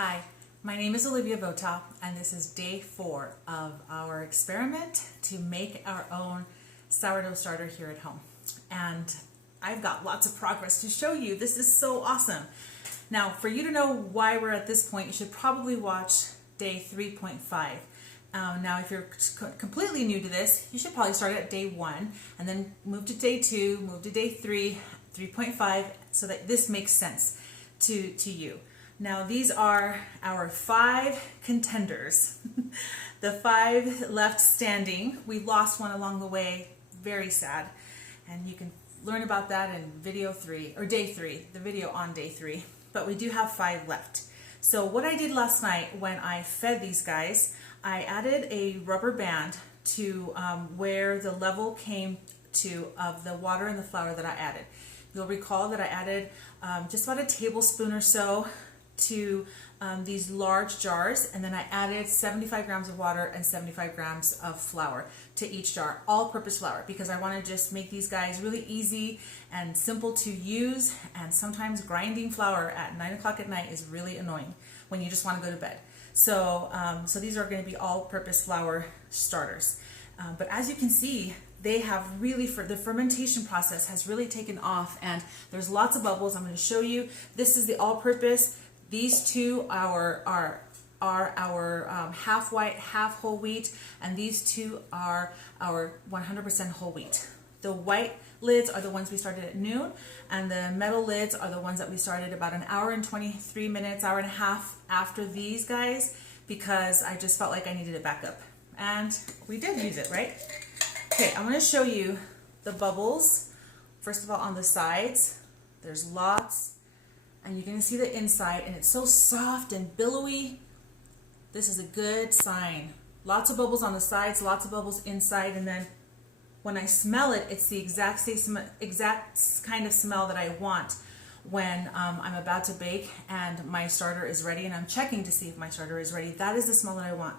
Hi, my name is Olivia Vota, and this is day 4 of our experiment to make our own sourdough starter here at home. And I've got lots of progress to show you. This is so awesome. Now, for you to know why we're at this point, you should probably watch day 3.5. Now, if you're completely new to this, you should probably start at day 1 and then move to day 2, move to day 3, 3.5, so that this makes sense to you. Now, these are our 5 contenders. The 5 left standing. We lost one along the way. Very sad. And you can learn about that in video 3, or day 3, the video on day 3. But we do have 5 left. So what I did last night when I fed these guys, I added a rubber band to where the level came to of the water and the flour that I added. You'll recall that I added just about a tablespoon or so to these large jars, and then I added 75 grams of water and 75 grams of flour to each jar, all-purpose flour, because I want to just make these guys really easy and simple to use. And sometimes grinding flour at 9 o'clock at night is really annoying when you just want to go to bed. So these are going to be all-purpose flour starters. But as you can see, they have really, the fermentation process has really taken off, and there's lots of bubbles. I'm going to show you. This is the all-purpose. These two are our half white, half whole wheat, and these two are our 100% whole wheat. The white lids are the ones we started at noon, and the metal lids are the ones that we started about an hour and 23 minutes, hour and a half after these guys, because I just felt like I needed a backup. And we did use it, right? Okay, I'm going to show you the bubbles. First of all, on the sides, there's lots. And you can see the inside, and it's so soft and billowy. This is a good sign. Lots of bubbles on the sides, lots of bubbles inside, and then when I smell it, it's the exact kind of smell that I want when I'm about to bake and my starter is ready, and I'm checking to see if my starter is ready. That is the smell that I want.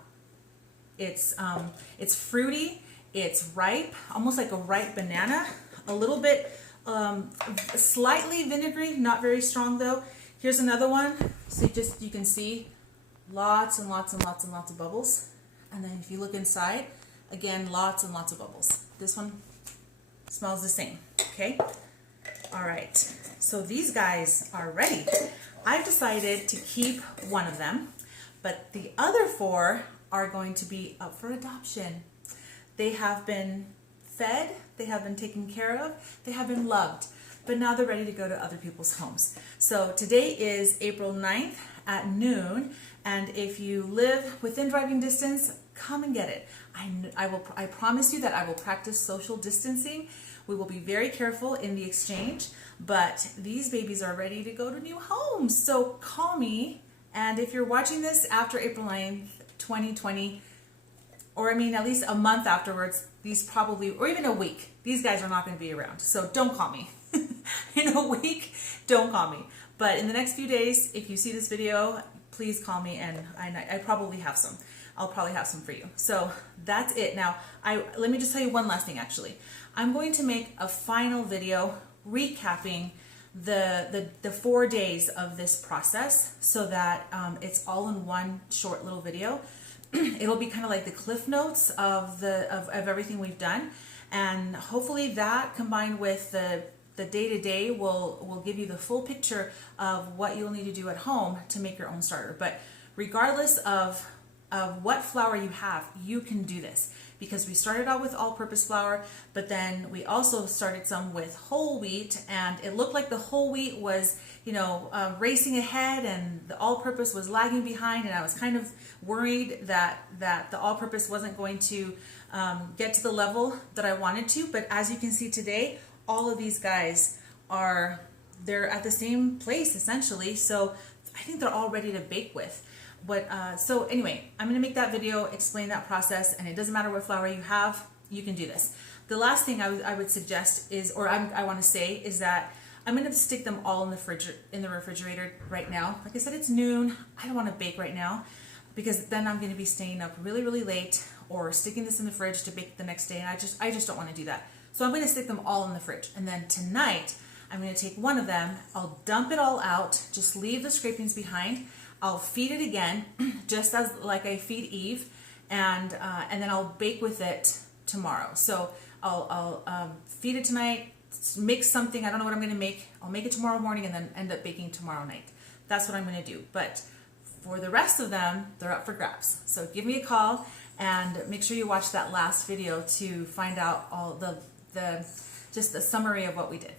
It's fruity, it's ripe, almost like a ripe banana, a little bit slightly vinegary, not very strong though. Here's another one. So you can see lots and lots and lots and lots of bubbles. And then if you look inside, again, lots and lots of bubbles. This one smells the same. Okay. All right. So these guys are ready. I've decided to keep one of them, but the other 4 are going to be up for adoption. They have been fed, they have been taken care of, they have been loved, but now they're ready to go to other people's homes. So today is April 9th at noon, and if you live within driving distance, come and get it. I promise you that I will practice social distancing. We will be very careful in the exchange, but these babies are ready to go to new homes. So call me, and if you're watching this after April 9th, 2020, or at least a month afterwards, these probably, or even a week, these guys are not going to be around. So don't call me. In a week, don't call me. But in the next few days, if you see this video, please call me, and I probably have some. I'll probably have some for you. So that's it. Now, let me just tell you one last thing, actually. I'm going to make a final video recapping the 4 days of this process, so that it's all in one short little video. It'll be kind of like the cliff notes of everything we've done, and hopefully that combined with the day-to-day will give you the full picture of what you'll need to do at home to make your own starter. But regardless of what flour you have, you can do this, because we started out with all-purpose flour, but then we also started some with whole wheat, and it looked like the whole wheat was, racing ahead, and the all-purpose was lagging behind, and I was kind of worried that the all-purpose wasn't going to get to the level that I wanted to. But as you can see today, all of these guys they're at the same place essentially, so I think they're all ready to bake with. But so anyway, I'm going to make that video, explain that process, and it doesn't matter what flour you have, you can do this. The last thing I would suggest is, or I want to say, is that I'm going to stick them all in the refrigerator right now. Like I said, it's noon. I don't want to bake right now, because then I'm going to be staying up really, really late, or sticking this in the fridge to bake the next day, and I just don't want to do that. So I'm going to stick them all in the fridge, and then tonight I'm going to take one of them, I'll dump it all out, just leave the scrapings behind. I'll feed it again, just as like I feed Eve, and then I'll bake with it tomorrow. So I'll feed it tonight, make something, I don't know what I'm going to make. I'll make it tomorrow morning and then end up baking tomorrow night. That's what I'm going to do. But for the rest of them, they're up for grabs. So give me a call and make sure you watch that last video to find out all the just a summary of what we did.